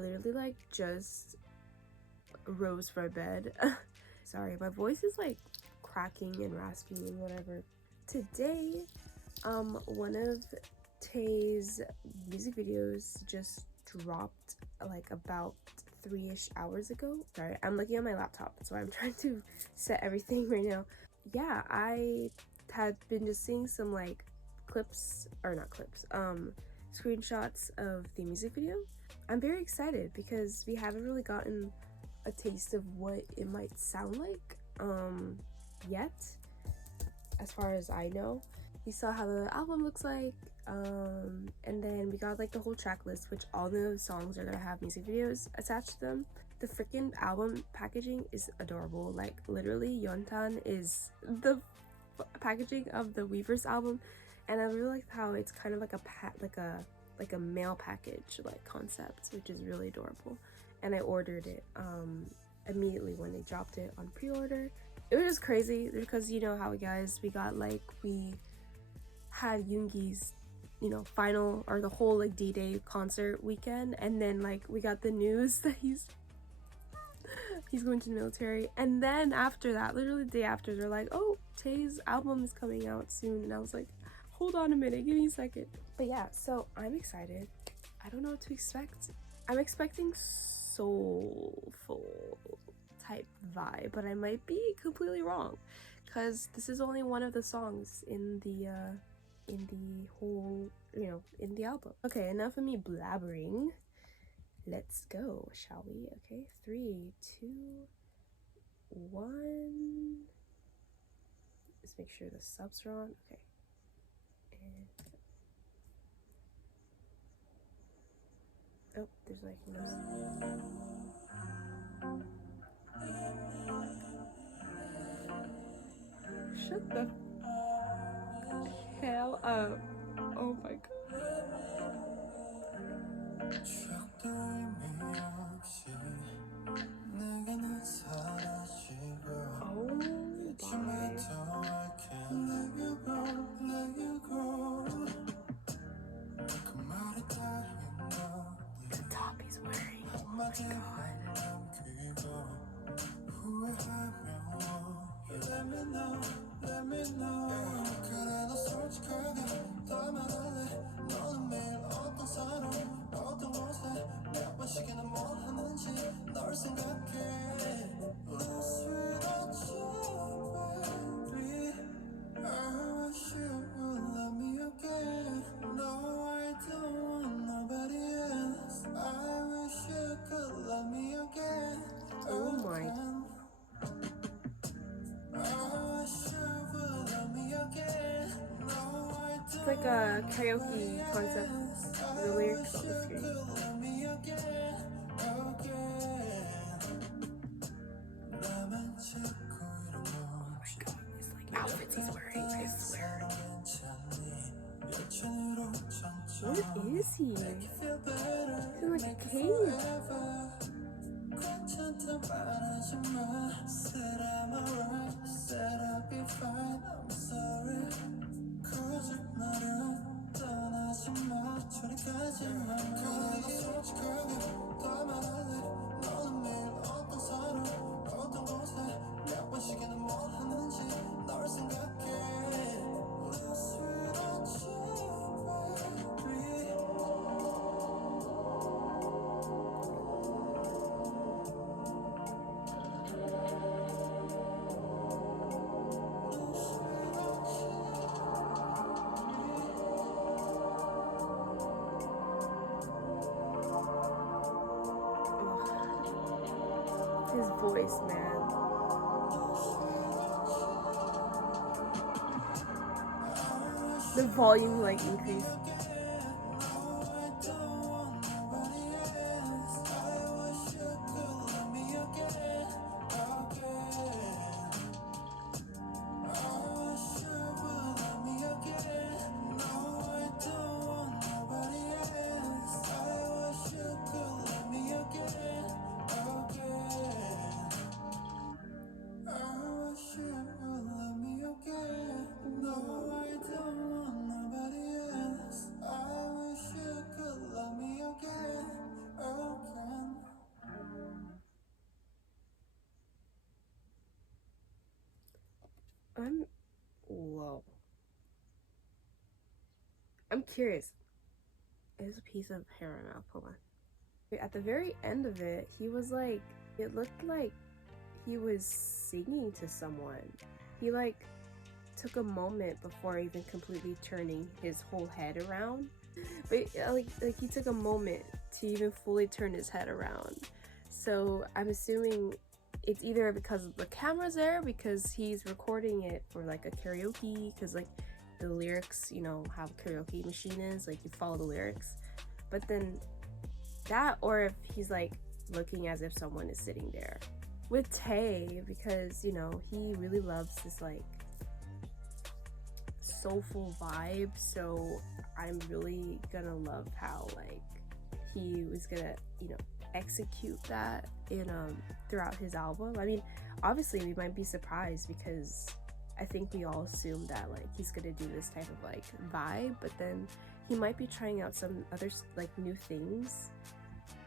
literally like just rose from bed. Sorry, my voice is like cracking and raspy and whatever. Today, one of Tae's music videos just dropped like about 3-ish hours ago. Sorry, I'm looking at my laptop, so I'm trying to set everything right now. Yeah, I had been just seeing some like clips, or not clips, screenshots of the music video. I'm very excited because we haven't really gotten a taste of what it might sound like yet, as far as I know. We saw how the album looks like, and then we got like the whole track list, which all the songs are gonna have music videos attached to them. The freaking album packaging is adorable. Like literally Yeontan is the packaging of the Weverse album, and I really like how it's kind of like a mail package like concept, which is really adorable. And I ordered it immediately when they dropped it on pre-order. It was just crazy because you know how guys, we had Yoongi's, you know, final or the whole like D-Day concert weekend, and then like we got the news that he's going to the military, and then after that, literally the day after, they're like, oh, Tae's album is coming out soon, and I was like, hold on a minute, give me a second. But yeah, so I'm excited. I don't know what to expect. I'm expecting soulful type vibe, but I might be completely wrong because this is only one of the songs in the whole, you know, in the album. Okay, enough of me blabbering. Let's go, shall we? Okay, 3, 2, 1. Let's make sure the subs are on. Okay. And oh, there's like no. Shut the hell up. Oh my god. The top he's wearing. Oh my god. Oh my. It's like a karaoke concept. The lyrics on the screen. Oh my god, it's like outfits he's wearing, I swear. What is he? He's in like a cave. His voice, man. The volume like increased. well, I'm curious. There's a piece of hair in my mouth. Hold on. At the very end of it, he was like, it looked like he was singing to someone. He like took a moment before even completely turning his whole head around. But like he took a moment to even fully turn his head around. So I'm assuming it's either because the camera's there, because he's recording it for like a karaoke, because like the lyrics, you know how karaoke machine is, like you follow the lyrics. But then that, or if he's like looking as if someone is sitting there. With Tae, because you know he really loves this like soulful vibe, so I'm really gonna love how like he was gonna, you know, execute that in throughout his album. I mean, obviously we might be surprised because I think we all assume that like he's gonna do this type of like vibe, but then he might be trying out some other like new things,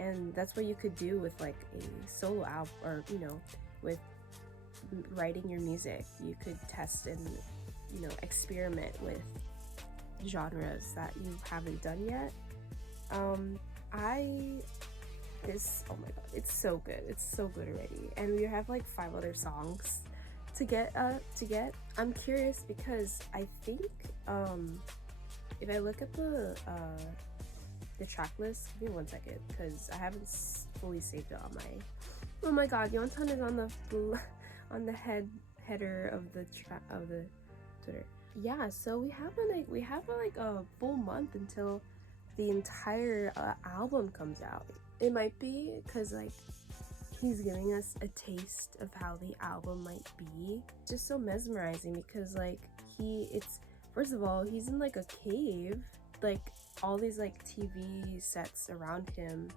and that's what you could do with like a solo album, or you know, with writing your music. You could test and, you know, experiment with genres that you haven't done yet. Oh my god, it's so good. It's so good already. And we have like 5 other songs to get. I'm curious because I think if I look at the track list, give me 1 second because I haven't fully saved it on my. Oh my god, Yeontan is on the header of the Twitter. Yeah, so we have like a full month until the entire album comes out. It might be because like he's giving us a taste of how the album might be. It's just so mesmerizing because like it's first of all, he's in like a cave, like all these like TV sets around him,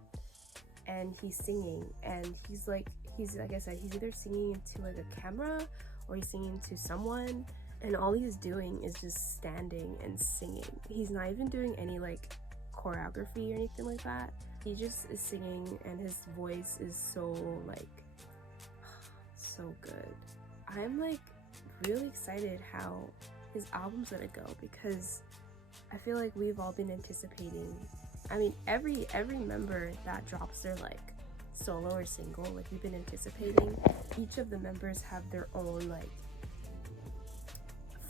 and he's singing, and he's like I said, he's either singing into like a camera or he's singing to someone, and all he's doing is just standing and singing. He's not even doing any like choreography or anything like that. He just is singing, and his voice is so like so good. I'm like really excited how his album's gonna go because I feel like we've all been anticipating. I mean, every member that drops their like solo or single, like we've been anticipating. Each of the members have their own like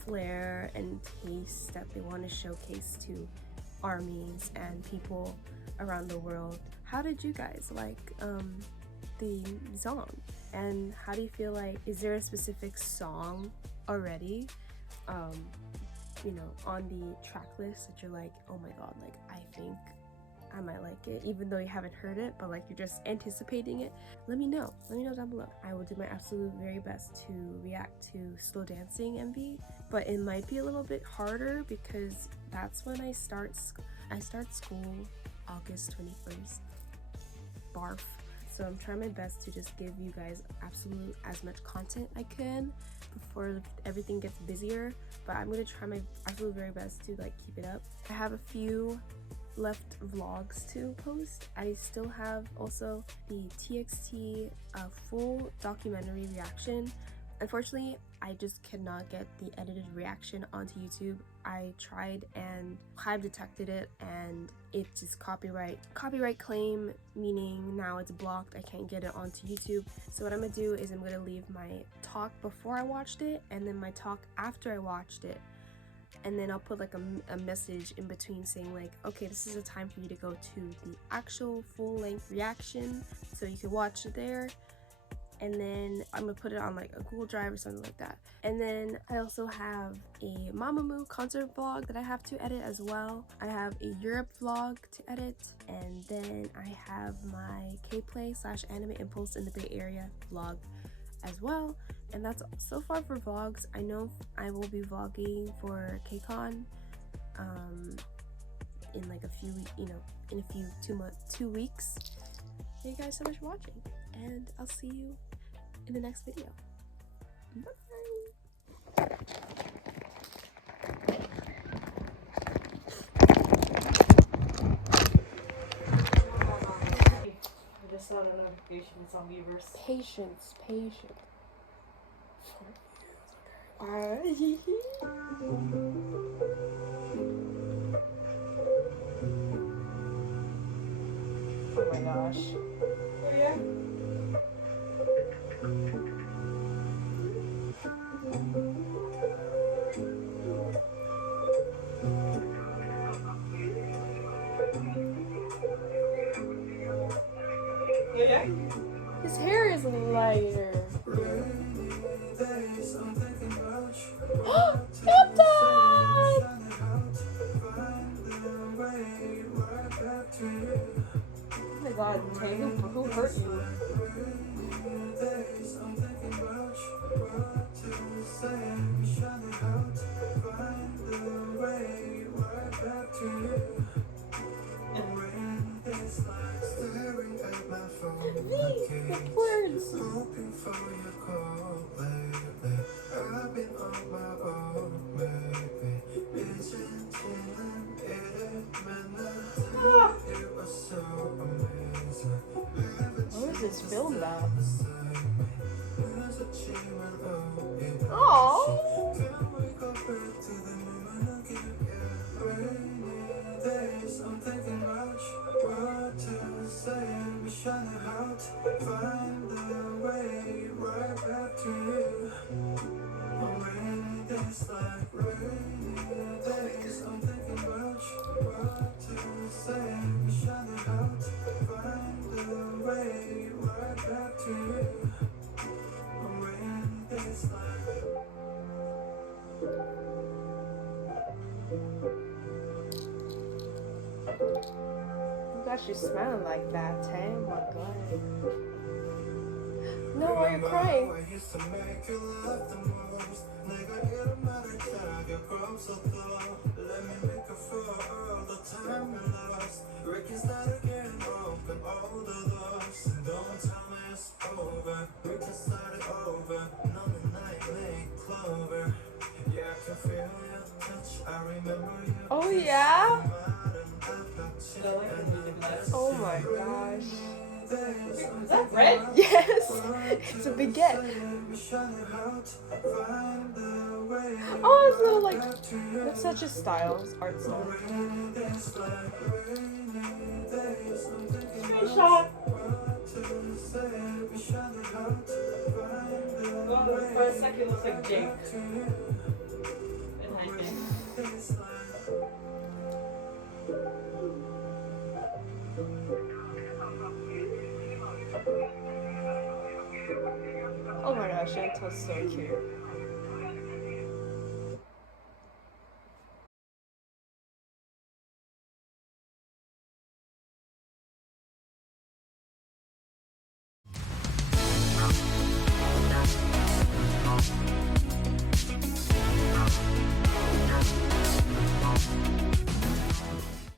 flair and taste that they want to showcase to armies and people around the world. How did you guys like the song, and how do you feel like, is there a specific song already you know, on the track list that you're like, oh my god, like I think I might like it, even though you haven't heard it, but like you're just anticipating it? Let me know down below. I will do my absolute very best to react to Slow Dancing MV, but it might be a little bit harder because that's when I start school August 21st. Barf. So I'm trying my best to just give you guys absolute as much content I can before everything gets busier, but I'm gonna try my absolute very best to like keep it up. I have a few left vlogs to post. I still have also the TXT full documentary reaction. Unfortunately, I just cannot get the edited reaction onto YouTube. I tried and Hive detected it, and it's just copyright claim, meaning now it's blocked. I can't get it onto YouTube. So what I'm gonna do is I'm gonna leave my talk before I watched it and then my talk after I watched it, and then I'll put like a message in between saying like, okay, this is the time for you to go to the actual full-length reaction so you can watch it there. And then I'm gonna put it on like a Google Drive or something like that. And then I also have a Mamamoo concert vlog that I have to edit as well. I have a Europe vlog to edit, and then I have my K-Play/Anime Impulse in the Bay Area vlog as well. And that's so far for vlogs. I know I will be vlogging for KCON in like a few, you know, in a few 2 weeks. Thank you guys so much for watching, and I'll see you in the next video. Bye. I just saw the notification, it's on Weavers. Patience. Oh my gosh. Oh yeah? Oh yeah? His hair is lighter. Stop that! Oh my god, Taehyung, who hurt you? The words. What is this film about? Aww. Gosh, you smelling like that, Tay. Oh my god. No, why are you crying? Oh yeah? Oh my gosh. Is that red? Yes! It's a baguette. Oh, so like, that's such a style, art style. Screenshot! Oh, for a second it looks like Jake. And Hyman. Oh my gosh, Chantel's so cute.